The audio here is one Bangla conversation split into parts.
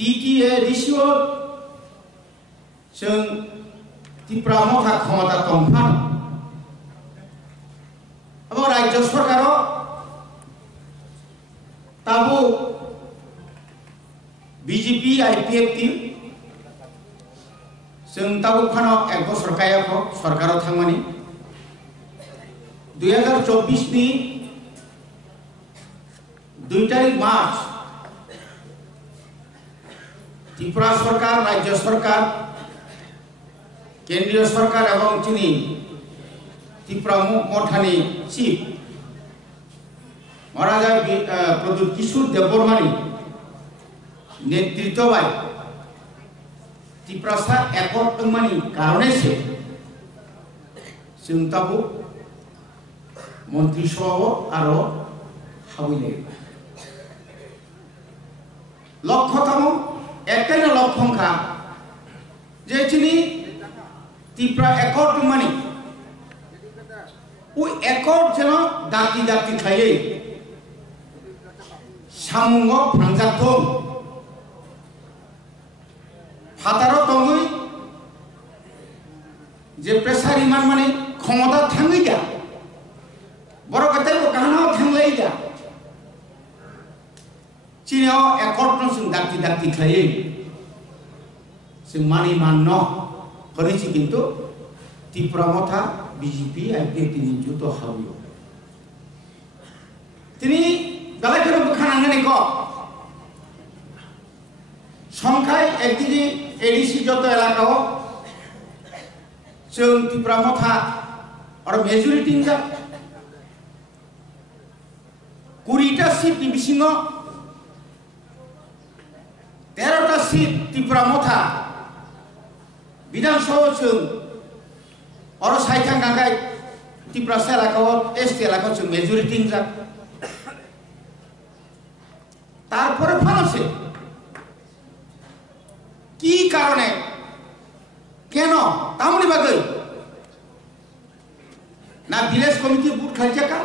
TTADCO जों त्रिपुरा मथा क्षमता दंफां এবং রাজ্য সরকারও তাবো বিজেপি আইপিএফ টিম जों ताबो फानो एक बছर गायाखौ सरकाराव थांमानि 2024 नि 2 तारिख मार्च त्रिपुरा सरकार राज्य सरकार केंद्रीय सरकार एवं चिनी त्रिपुरा मठानि चिफ महाराजा प्रद्युत किशोर देबबर्मानि नेतृत्वबाय त्रिपुरा एकर्ड दंमानि कारणे जों ताबो मंत्री सभाव आरो हाबैले लक्ष्यतम एकटाइनो लक्ष्यंखा जे चिनि त्रिपुरा एकर्ड दंमानि ओ एकर्ड जेन दाति दाति थायै सामुंग फांजाथों फातारो दंगै जे प्रेसार इमान माने क्षमता थांगै जा बर' गथाय गानाव थांलै जा चिनियाव एकर्ड जों दाति दाति थायै जों मानि माननो हरिछि किन्तु त्रिपुरा मथा बीजेपी आईपीएफ तिनि जुतो हाबियो तिनि दालायखौ बोखानांगोनिखौ संख्याय एकदिके एडीसी যত এলাকাও जों त्रिपुरा मथा और मेजरिटी जा 20টা सीट बिसिङो 13টা सीट त्रिपुरा मथा विधानसभा जों और साइथां गांगाय त्रिपुरा एलाकाओ एसटी एलाकाओ जों मेजरिटी जा तारपरे फानसे কি কারণে কেন তামনি বাগৈ না ভিলেজ কমিটি বুট খাইছাকা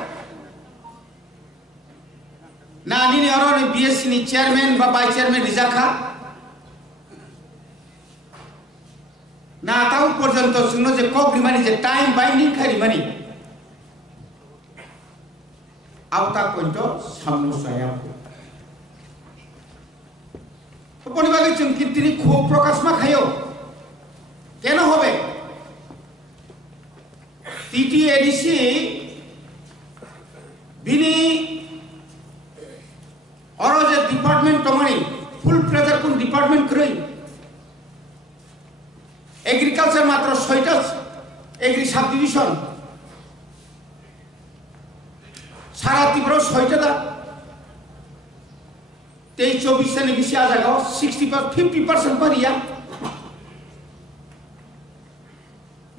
না নিনি অরনে বিএসসি নি চেয়ারম্যান বা ভাইস চেয়ারম্যান রিজাখা না তাও পর্যন্ত শুনো যে কগ্রিমানি যে টাইম বাইন্ডিং খারিমানি আওতা পর্যন্ত সমস্যা পরিবারে जों किन्तुनि ক্ষোভ প্রকাশ মা খায়ো কেন হবে টিটিএডিসি বিনি और जे डिपार्टमेंट तमानी फुल प्रेजर कोन डिपार्टमेंट करई एग्रीकल्चर मात्र 6টা एग्री सब डिविजन सारा त्रिपुरा 6টা दा 23-24 से निविष्या जगह 50% पर या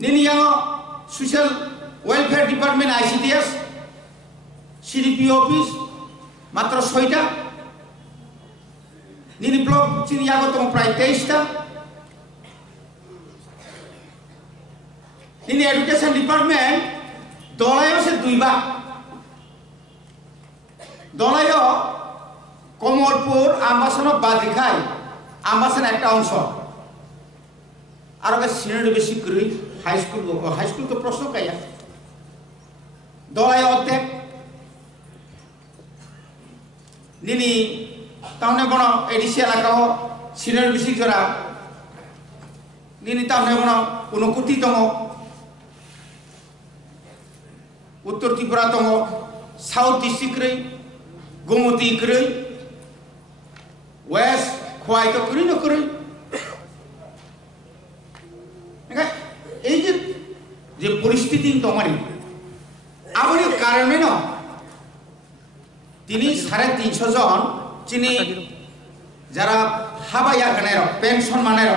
निनिया social welfare department ICDS CDP office मात्र 6টা निनि ब्लॉक चिनिया को तो प्राय 23টা निनि एजुकेशन डिपार्टमेंट दलायो से 2 बा दलायो कमलपुर आम्बासन बाद्रिखाय आम्बासन एक अंश और सिनियर बेसि करी हाई स्कूल तो प्रश्न क्या दलाय अध्यक्ष निनी तामने बण एडीसी एलाका सिनियर बेसि जरा निनी तामने बण 29तम उत्तर त्रिपुरातम साउथ डिस्ट्रिक्ट रे गोमती करै वेस्ट खुआई तो करी न करी जे परिस्थिति तमानी आबनि कारणे न तिनी 350 जन चिनी जरा हाबाया गनेर पेंशन मानेर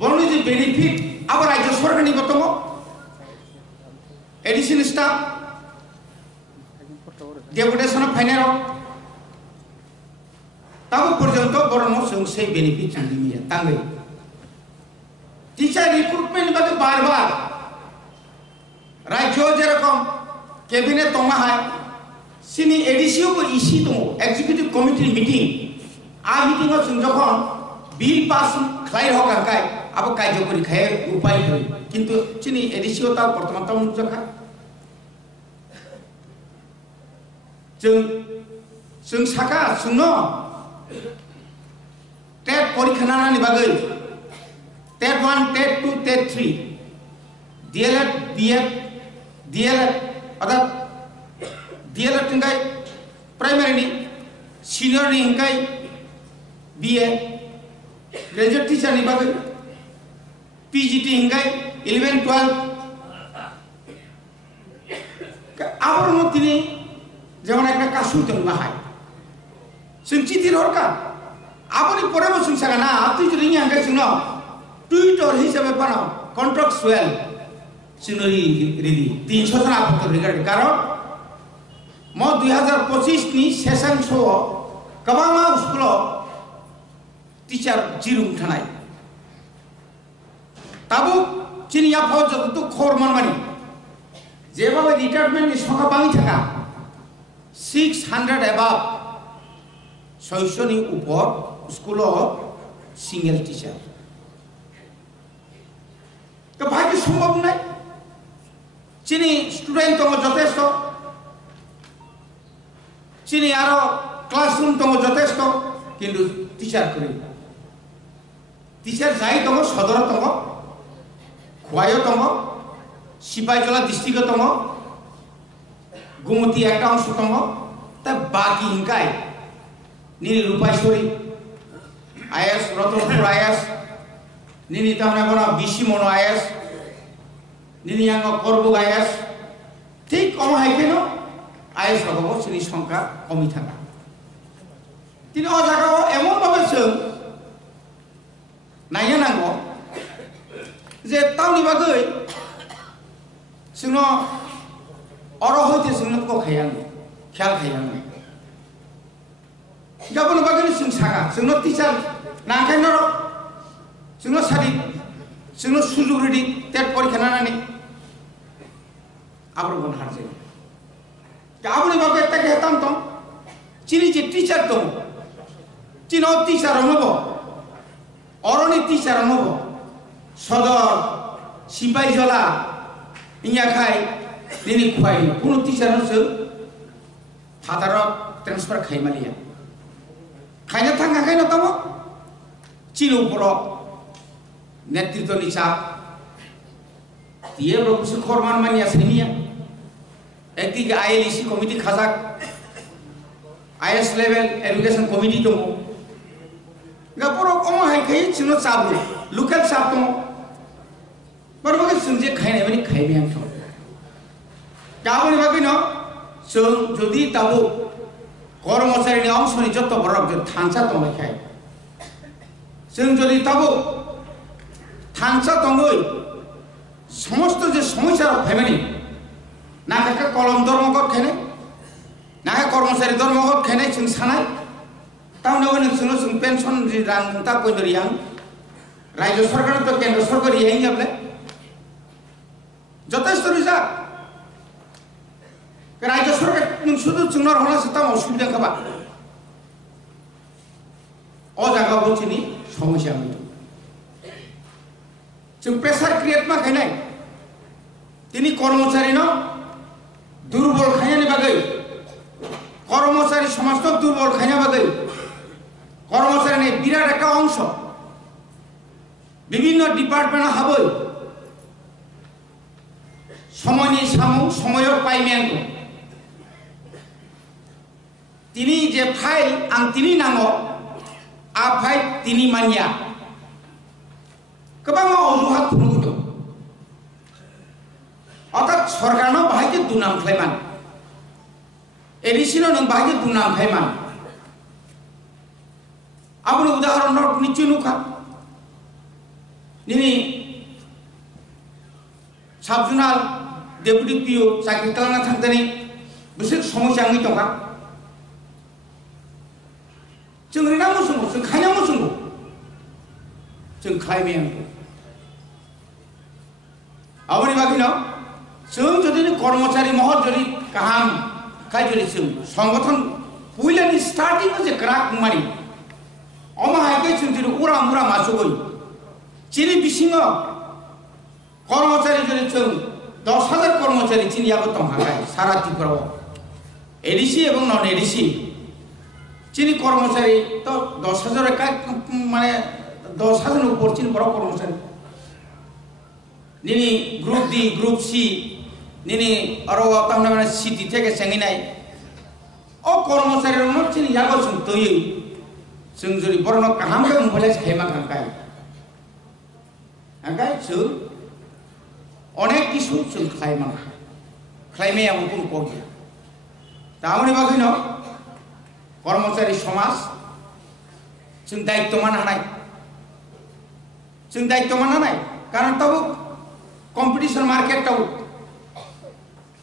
बरनि जे बेनिफिट अब राज्य सरकारनि बतंग additional staff deputation of finance ताबो पर्यंत बरनो जों से बेनिफिट चांदिमिया तांगै टीचर रिक्रुटमेंट बागे बार-बार राज्य जेरकम कैबिनेट तंगा है सिनी एडीसीओ को इसी तो एग्जीक्यूटिव कमिटी मीटिंग মিটিং जों যখন বিল পাস খাই হকাই আবো কার্যকরী খাই উপায় হই কিন্তু চিনি এডিসিও তা বর্তমান তাও নুজাখা जों साका जोंनो टेट परीक्षा नानानि बागै TET 1 TET 2 TET 3 DElEd BEd DElEd अदा डीएलएड हिंगाय प्राइमरी नि सीनियर नि हिंगाय बीए ग्रेजुएट टीचर नि बागै पीजीटी हिंगाय 11 12 आबर मतिनि যেমন একটা কাসুতন মাহাই जों चिठि हरका আপনি পরে বসুন সাগা না আপনি যদি ইংগে শুন টুইটার হিসাবে বানাও কন্ট্রাকচুয়াল সিনরি রিদি 300 জন আপত্তি রিগার্ড কারণ ম 2025 নি সেশন শো কবামা স্কুল টিচার জিরুম থানাই তাবু চিনিয়া ফৌজ তো খবর মানমানি যেভাবে রিটায়ারমেন্ট নি সংখ্যা বাঙি থাকা 600 above 600 ni upor school single teacher to bhai ki সম্ভব নাই চিনি স্টুডেন্ট তো যথেষ্ট চিনি আরো ক্লাসরুম তো যথেষ্ট কিন্তু টিচার করি টিচার যাই তো সদর তো খোয়ায় তো সিপাহীজলা ডিস্ট্রিক্ট তো गुमती एक अंश दङ तब बाकी हिंकाय निनि रूपाइश्वरी आईएएस रतनपुर आईएएस निनि तामना बना बिसि मनो आईएएस निनि आंग करबुग आईएएस ठीक कम हाइकेनो आईएएस रगबो सिनि संख्या कमी थाका तिनि अ जागाव एमन भाबे जों नायनो नांगौ जे टाउननि बागै जोंनो और होते जोंनो को खायां ख्याल खायां गाबोन बागै जों सागा जोंनो टीचार नांखायनो जोंनो सारि जोंनो सुजुग रेडि टेट परीक्षा नानानै आब्रबन हारजे गाबोन बागै ताके हेताम दं चिनि जे टीचार दं चिनो टीचार हनबो अरनि टीचार हनबो सदर सिपाहीजला इयाखाय निनि खुवाई कोनो टीचार सो थादार ट्रांसफार खाइमालिया खाइना थांगाखै न तम चिनो बरो नेतृत्व निचा दिए प्रभु खरमान मानिया सेनिया एकति आईएलईसी कमिटी खाजाक आईएस लेवल एजुकेशन कमिटी दङ गापरो कम हाइखै चिनो चाबु लोकल साब दङ बरबगे सुनजे खाइनाय मानि खाइबाय आं गाबोन बागै न जों जुदि ताबु कर्मचारीनि अंशनि जत बरक जों थांसा दंखाय जों जुदि ताबु थांसा दङै समस्त जे समस्या फैमानि नाका कलम धर्मगत खायनाय नाका कर्मचारी धर्मगत खायनाय जों सानाय ताउनाव नोंसोरनो जों पेन्सन जि रां ता कइदरियां राज्य सरकार तो केंद्र सरकार यही आपले যথেষ্ট রিজা राज्य सरकार शुद्ध चुनाव होना से तम असुविधा खाबा अ जागा बचिनी समस्या में जों प्रेसार क्रिएट मा खायनाय तिनी कर्मचारी न दुर्बल खायनायनि बागै कर्मचारी समाज तो दुर्बल खायना बागै कर्मचारीनि बिराट एक अंश विभिन्न डिपार्टमेंट हाबै समयनि सामु समय पाइमेंगो तिनी जे फाइल आं तिनी नांगौ आ फाइल तिनी मानिया गोबां अजुहात फुरुगुदो अर्थात सरकारनो बाहायके दुनाम खायमान एडिसिनो नों बाहायके दुनाम खायमान आबुनि उदाहरण निश्चय नुखा निनि साबजुनाल डेपुटी पीओ चाकरि खालामना थांदोनि बिसोर समस्या आंनि दंगा जों रिना मोसंगो जों खायना मोसंगो जों खायमेंगो आबुनि बाकिनो जों जुदि कर्मचारी महर जुदि गाहाम खाय जुदि जों संगठन पुइलानि स्टार्टिंग जे ग्राक मानि হাইকে চুনজির উড়া মুড়া মাসুগই চিনি বিসিং কর্মচারী যদি চুন 10,000 কর্মচারী চিনি ইয়াগো তং হাগাই সারা ত্রিপুরা এডিসি এবং নন এডিসি চিনি কর্মচারী তো 10,000 মানে 10,000 উপর চিনি বড় কর্মচারী নিনি গ্রুপ ডি গ্রুপ সি নিনি আরো তাহলে মানে সিটি থেকে সেঙ্গি নাই ও কর্মচারী রঙ চিনি ইয়াগো চুন তৈরি जों जुदि बरनो काहाम के मोबाइल खेमा खांकाय आंकाय जों अनेक किसु जों खायमा खायमाया उन कोगिया तामनि बागै न कर्मचारी समाज जों दायित्व मान हानाय कारण तब कम्पिटिशन मार्केट तब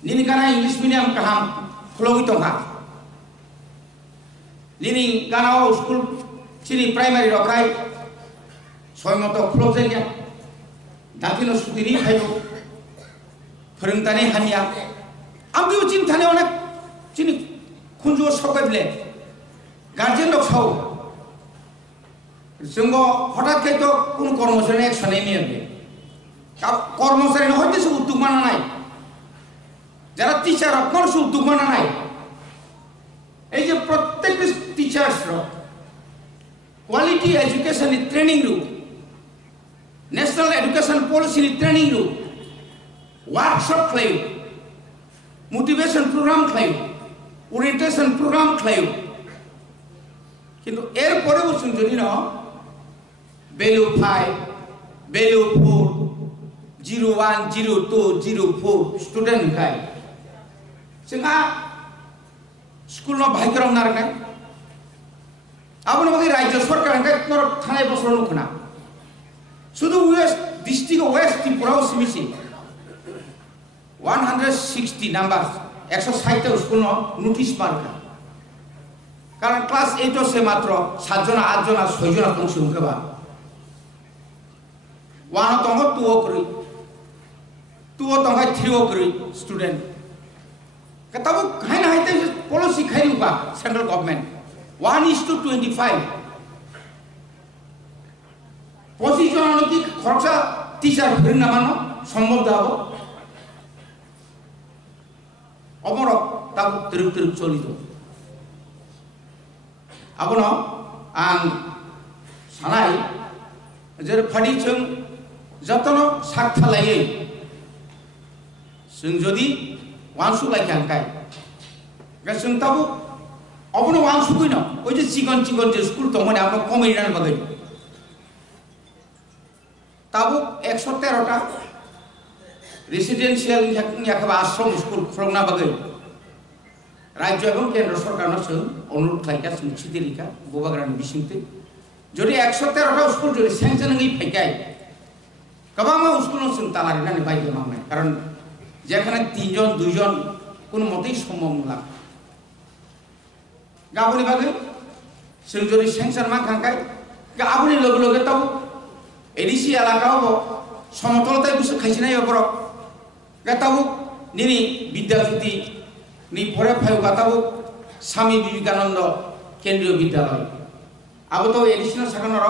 निनि गाना इंग्लिश मीडियम काहाम खुलगि तंहा निनी गानाव स्कूल चिनी प्राइमारी रखाय सय मत क्लोज जाया दाखिलो सुदिनी फायदो फोरोंतानि हानिया आं बेयाव चिन्तानि अनेक चिनी खुनजु सकायब्ले गार्जेन दक साव जोंगो हठाৎ खायतो कोन कर्मचारी एक्शन नेमियाबे कर्मचारी हयतो सु उद्योग माना नाय যারা টিচার কোন সু উদ্योग माना नाय এই যে প্রত্যেক টিচার্স क्वालिटी एजुकेशन ट्रेनिंग रू नेशनल एजुकेशन पॉलिसी ट्रेनिंग रू वर्कशॉप खायो मोटिवेशन प्रोग्राम खायो ओरिएंटेशन प्रोग्राम खायो किंतु एर परे बुझुन जदि न वैल्यू 5 वैल्यू 4 01 02 04 स्टूडेंट खाय जोंहा स्कूल न भाग्यरम नारनाय आबो नबे राज्य सरकार के थानाय बसर नुखना शुद्ध वेस्ट डिस्ट्रिक्ट वेस्ट त्रिपुरा सिमिसि 160 नंबर 160 स्कूल न नोटिस मारका कारण क्लास 8 से मात्र 7 जना 8 जना 6 जना कम सुंगबा वाना तंग तुओ करी तुओ तंग 3 करी स्टूडेंट कतबो खाइन हाइते पॉलिसी खाइबा सेंट्रल गवर्नमेंट 1:25 পজিশন কি খরচা টিচার ফিরে নামানো সম্ভব দাও অমর তাও তিরুক চলিত আবন আং সানাই যে ফাড়ি जों যতন সাকথালাयै जों যদি वानसु लाइखांकाय जों ताबो अबनो वानसु कइनो ओइ जे चिकन जे स्कूल तो माने आपन कमेरिनान बागै ताबो 113टा रेसिडेंशियल याखबा आश्रम स्कूल खुलना बागै राज्य एवं केंद्र सरकारनो जों अनुरोध खालायगा जों चिदिरिका गोबाग्रानि बिसिंते जदि 113टा स्कूल जदि सेंक्शनिंग फैकाय गोबां स्कूल जों तालारिनानै बायदो मांनाय कारण যেখানে 3 জন 2 জন কোন মতেই সম্ভব না গাবনি বাগে जों যদি সেংশন মান খাঙ্কাই গাবনি লগে লগে তাও এডিসি এলাকাও সমতলতায় বসে খাইছিনাই অপর গাতাও নিনি বিদ্যাজ্যোতি নি পরে ফাইও গাতাও স্বামী বিবেকানন্দ কেন্দ্রীয় বিদ্যালয় আবো তো এডিশনাল সাকানোর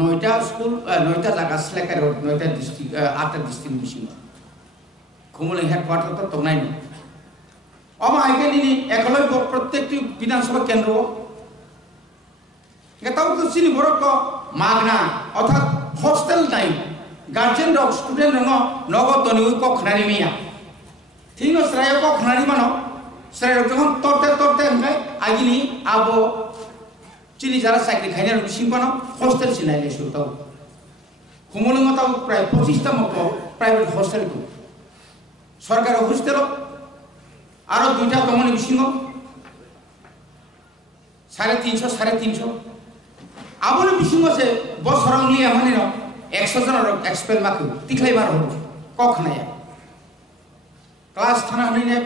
9টা স্কুল 9টা জায়গা সিলেক্ট করে 9টা ডিস্ট্রিক্ট 8টা ডিস্ট্রিক্ট মিশন खुमुले हेडक्वार्टर तो तंगनाय न अब आइके निनि एकलव्य प्रत्येकटी विधानसभा केंद्र गेताव तो सिनि बरक मागना अर्थात हॉस्टेल नाय गार्जियन रक स्टूडेंट रंग नगद नि को खनारि मिया थिनो श्राय को खनारि मानो श्राय जखन तरते हंगाय आगिनि आबो चिनि जारा साइकल खाइनार बिसिं बानो हॉस्टेल सिनायले सुताव खुमुले मताव प्राय 25टा मत प्राइवेट हॉस्टेल को सरकार हॉस्टेल आरो 2टा कमन बिसिंग 350 आबोनो बिसिंग से बसरंगली माने न 100 जन एक्सपेल माखो तिखलाय बार हो कखनाया क्लास थाना हने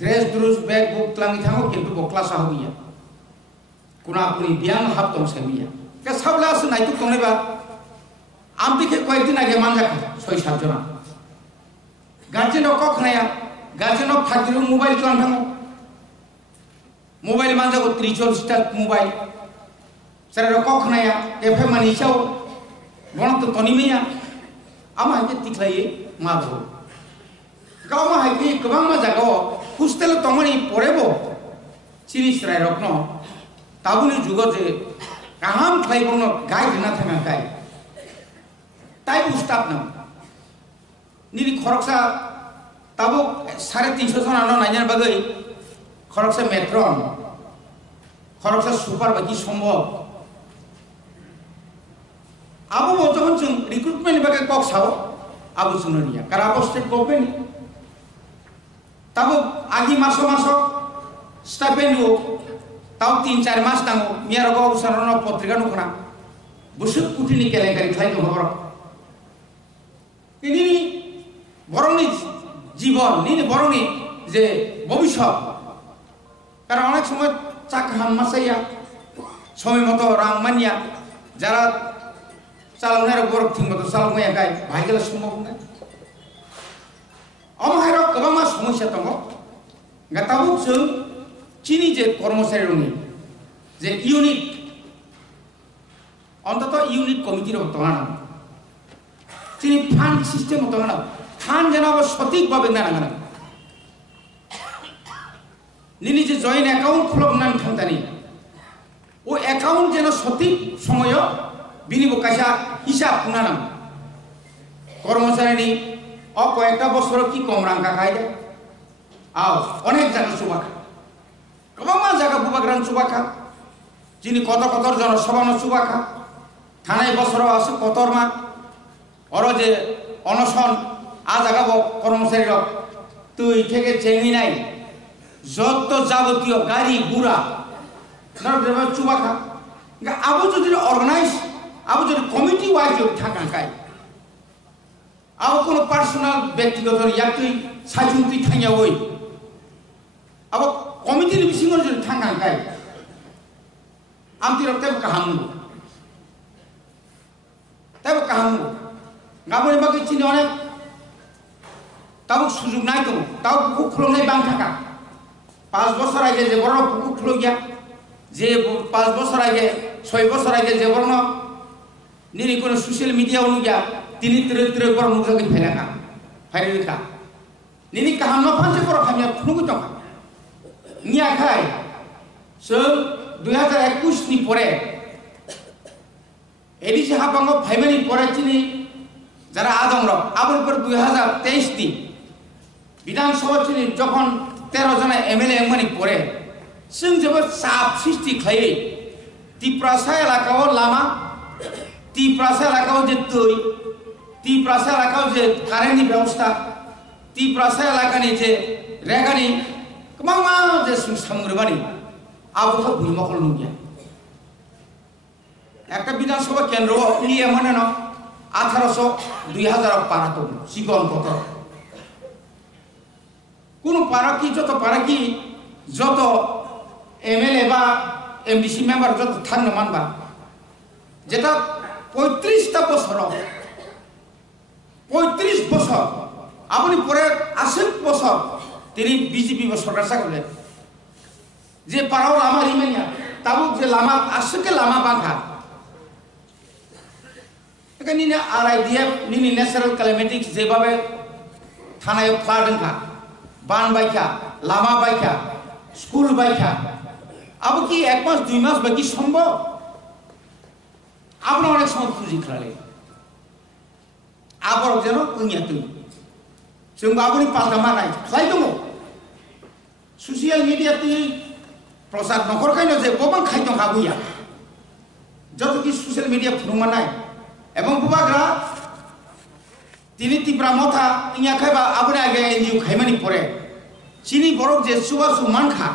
ड्रेस द्रुस बैग बुक तलांगि थांगो किन्तु ब क्लास हाबिया कुना कुनि बियान हाब दं सेमिया के साबलास नायतु तंगनेबा आमतिखे कयदिन आगे मानजाखा 6-7 जना गार्जियन कखनाया गार्जियन फादिरो मोबाइल चलान थांगो मोबाइल मानजागो 30-40टा mobile Saya rokok kena ya, kafe manisau, bonok tu tonimnya, ama itu tiklai mabu. Kau mah itu kebang mah jago, hostel tomani porebo, sini serai rokno, tahu ni juga je, kaham klai bono guide na tengah guide, tapi ustad nam, ni khoroksa, tahu 350 anak nanya bagai, khoroksa metron, khoroksa super bagi sombong. Abu mau tuh cung recruitment bagai kok sao, abu sebenarnya. Karena abu state government, tahu agi masuk stipend lu, tahu 3-4 mas tahu, miara kau sarana potrika nu kena, busuk kuti ni kelengkari khai tu borong. Ini ni borong ni জীবন, ini borong ni je ভবিষ্যৎ. Karena অনেক সময় চাক হাম্মাসাইয়া, সময় মতো রাং মানিয়া, যারা চালনের গরব ঠিক মতো চালন হয়ে গায় ভাই গেলে সম্ভব না অমহাইর গোবামা সমস্যা দङ গাতাবু जों চিনি যে কর্মচারী রঙি যে ইউনিট অন্তত ইউনিট কমিটির বর্তমান চিনি ফান্ড সিস্টেম বর্তমান ফান্ড যেন সঠিকভাবে না না নিনি যে জয়েন্ট অ্যাকাউন্ট খুলক নাম থামতানি ও অ্যাকাউন্ট যেন সঠিক সময় বিনিয়োগ কাজা হিসাব পুনানাম কর্মচারী কয়েকটা বছর কি কম রাঙ্কা খাই দেয় আও অনেক জায়গা চুবাখা গোবামা জায়গা বুবাগ্রাম চুবাখা যিনি কত জনসভানো চুবাখা থানায় বছর আছে কতর মা ওর যে অনশন আ জাগাব কর্মচারী তুই থেকে চেঙ্গি নাই যত যাবতীয় গাড়ি গুড়া চুবাখা আবু যদি অর্গানাইজ আবু যদি কমিটি ওয়াইজ থাকায় আবু কোনো পার্সোনাল ব্যক্তিগত ইয়াতুই সাইজুন্তি থাইয়া ওই আবু কমিটির বিসিঙর যদি থাকায় আমতি রক্তে কাহামু তাই কাহামু গাবনি বাকি চিনি অনেক তাও সুযোগ নাই তো তাও পুকুর খুলনাই বাং থাকা 5 বছর আগে যে বড় পুকুর খুলো গিয়া যে 5 বছর আগে 6 বছর আগে যে বড় নিরি কোনো সোশ্যাল মিডিয়া অনুগিয়া তিনি ত্রে বড় মুখকে ফেলাকা ফাইরেকা নিনি কাহাম না ফাঁসে বড় খামিয়া খুনুগু তকা নিয়া খাই সো 2021 নি পরে এডিসি হাবাঙ্গ ফাইমানি পরে চিনি যারা আদংর আবার পর 2023 নি বিধানসভা চিনি যখন 13 জন এমএলএ এমনি পরে जों जोबोद साब सृष्टि खायो तिप्रासा एलाकाव लामा तिप्रासा एलाकाव जे दै तिप्रासा एलाकाव जे कारेन्टनि व्यवस्था तिप्रासा एलाकानि जे रेगानि गोबां जे सामग्रिबानि आबोथ बुइमखल नुगिया একটা বিধানসভা কেন্দ্র নিয়ে মানে না 1800 2000 পারা তো সিগন কত কোন পারা কি যত এমএলএ বা এমডিসি মেম্বার যত থাকনো মানবা যেটা 35টা বছর 35 বছর আপনি পরে 80 বছর তিনি বিজেপি সরকার চাকরি যে পারাও লামা রিমেনিয়া তাও যে লামা আসকে লামা বাঁধা এখানে আরআইডিএফ নিনি ন্যাচারাল ক্লাইমেটিক্স যেভাবে থানায় ফ্লাড খা বান বাইখা লামা বাইখা স্কুল বাইখা अब कि 1 मास 2 मास बाकी সম্ভব আপনি অনেক সময় খুঁজি খেলে আবার যেন উনিয়া তুই जों আপনি পাল্টা মানাই খাই দङ সোশ্যাল মিডিয়াতে প্রচার নকর খাইনো যে ববাং খাইতো হাবুয়া যত কি সোশ্যাল মিডিয়া ফুনুমানাই এবং বুবাগ্রা তিনি তিব্রা মথা ইয়া খাইবা আপনি আগে এনজিও খাইমানি পরে চিনি বরক যে সুবাসু মানখা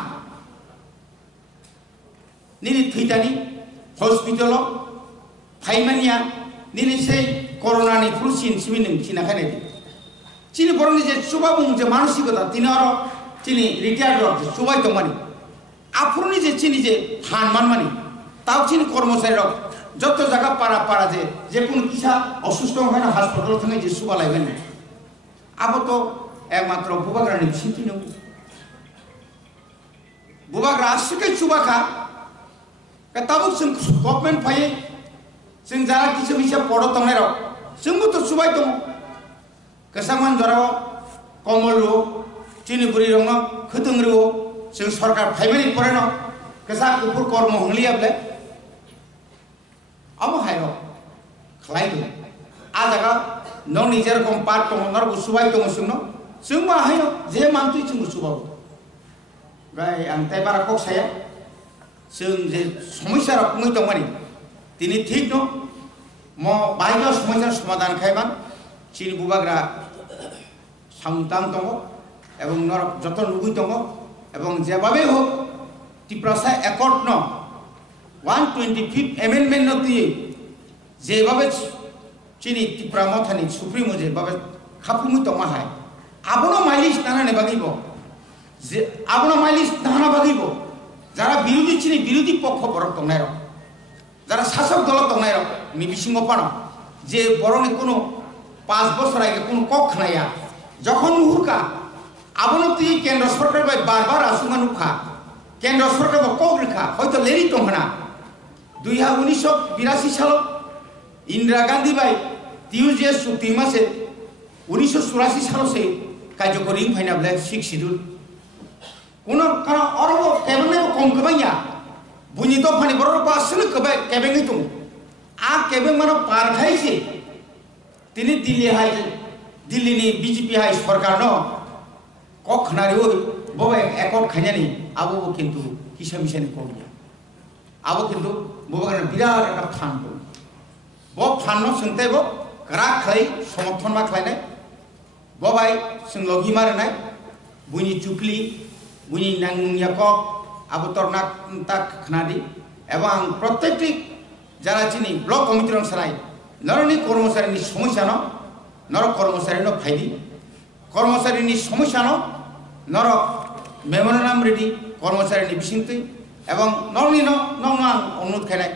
নিনি থৈতানি হসপিটাল ফাইমানিয়া নিনি সেই করোনানি ফ্লুসিন সিমিনিং চিনাখানে চিনি বরং যে সুবাবুং যে মানসিকতা তিনি আরো চিনি রিটায়ার্ড সুবাই দমানি আফরনি যে চিনি যে হান মানমানি তাও চিনি কর্মচারী যত জায়গা পাড়া যে কোনো কিসা অসুস্থ হয় না হাসপাতাল থেকে যে সুবা লাগবেন আবো তো একমাত্র বুবাগ্রানি সিটি নয় বুবাগ্রা আসছে সুবাখা tabuk sing government phai sing jara kisu bisa podo tongai ro sing butuh subai tong kesaman jara komol ro chini buri rongo khudung ro sing sarkar phai mani pore no kesak upur kormo hongli able amo hai ro khlai do a jaga no nijer kom part tong nor subai tong sing no sing ma hai no je mantui sing subau gai antai bara kok saya sing je সমস্যা রকমই তো মানে তিনি ঠিক ন ম বাইরে সমস্যার সমাধান খাইবান চিনি বুবাগরা সামতাম দङ এবং নর যত লুগুই দङ এবং যেভাবে হোক ত্রিপুরা একর্ড ন 125th অ্যামেন্ডমেন্ট ন দিয়ে যেভাবে চিনি ত্রিপুরা মথানি সুপ্রিমো যেভাবে খাপুমুই দङ হাই আবনো মাইলিস নানা বাগিব যে আবনো মাইলিস নানা বাগিব যারা বিরোধী চিনি বিরোধী পক্ষ বরক দংনাই রক যারা শাসক দল দংনাই রক নি বিসিং পানো যে বরনে কোনো 5 বছর আগে কোনো কক নাইয়া যখন হুরকা আবনতি কেন্দ্র সরকার বাই বারবার আসুমান উখা কেন্দ্র সরকার কক রেখা হয়তো লেরি দংনা 1982 সাল ইন্দিরা গান্ধী বাই টিউজিএস চুক্তি মাসে 1984 সাল সে কার্যকরী ফাইনা বলে 6 শিডিউল কোনো কারণ অরব কেবনে কম কবাইয়া বুনি তো ফানি বড় পাসনে কবে কেবেঙ্গি তুম আ কেবেং মানে পার খাইছে তিনি দিল্লি নি বিজেপি হাই সরকার ন কখনারি ওই ববে একট খাইনানি আবো কিন্তু হিসাব হিসানি করিয়া আবো কিন্তু ববে বিরাট একটা ফান দं ব ফান ন সন্তাইব গ্রা খাই সমর্থন মা খাইনাই ববাই जों লগি মারনাই বুনি চুকলি বুনি নাংয়াকক আবতরনাক তাক খানাদি এবং প্রত্যেকটি যারা চিনি ব্লক কমিটির সারাই নরনি কর্মচারীনি সমস্যা ন নর কর্মচারী ন ফাইদি কর্মচারীনি সমস্যা ন নর মেমোরান্ডাম রেডি কর্মচারীনি বিসিংতি এবং নরনি ন নং অনুরোধ খাইনাই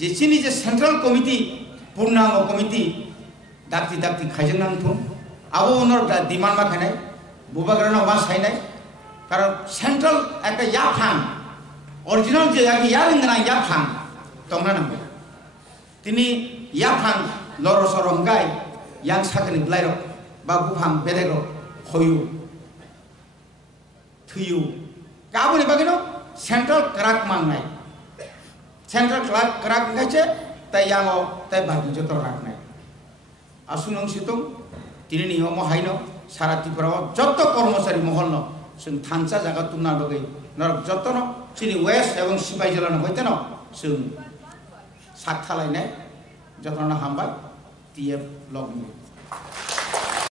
যে চিনি যে সেন্ট্রাল কমিটি পূর্ণাঙ্গ কমিটি ডাক্তি ডাক্তি খাইজों নাंथुं আবো নর ডিমান্ড মা খাইনাই বুবাগ্রান মা সাইনাই কারণ সেন্ট্রাল একটা ইয়াফাং অরিজিনাল যে ইয়ারিংনা ইয়াফাং দंना নাম তিনি ইয়াফাং লরসরংগাই ইয়াং সাকনি ব্লাইরক বা বুফাং বেদেরক হয়ু থুয়ু গাবনি বাগিনো সেন্ট্রাল ক্রাক মাংনাই সেন্ট্রাল ক্রাক গাইছে তাই ইয়াঙ্গ তাই বাকি যত রাখনাই আসুনং সিতং তিনি নিয়ম হাইনো সারা ত্রিপুরা যত কর্মচারী মহল ন जों थांचा जागा तुमना लगे नर जतन चिनि वेस्ट एवं सिपाही जिल्ला हयतेन जों साक खालायनाय जतन हामबाय टीएफ लग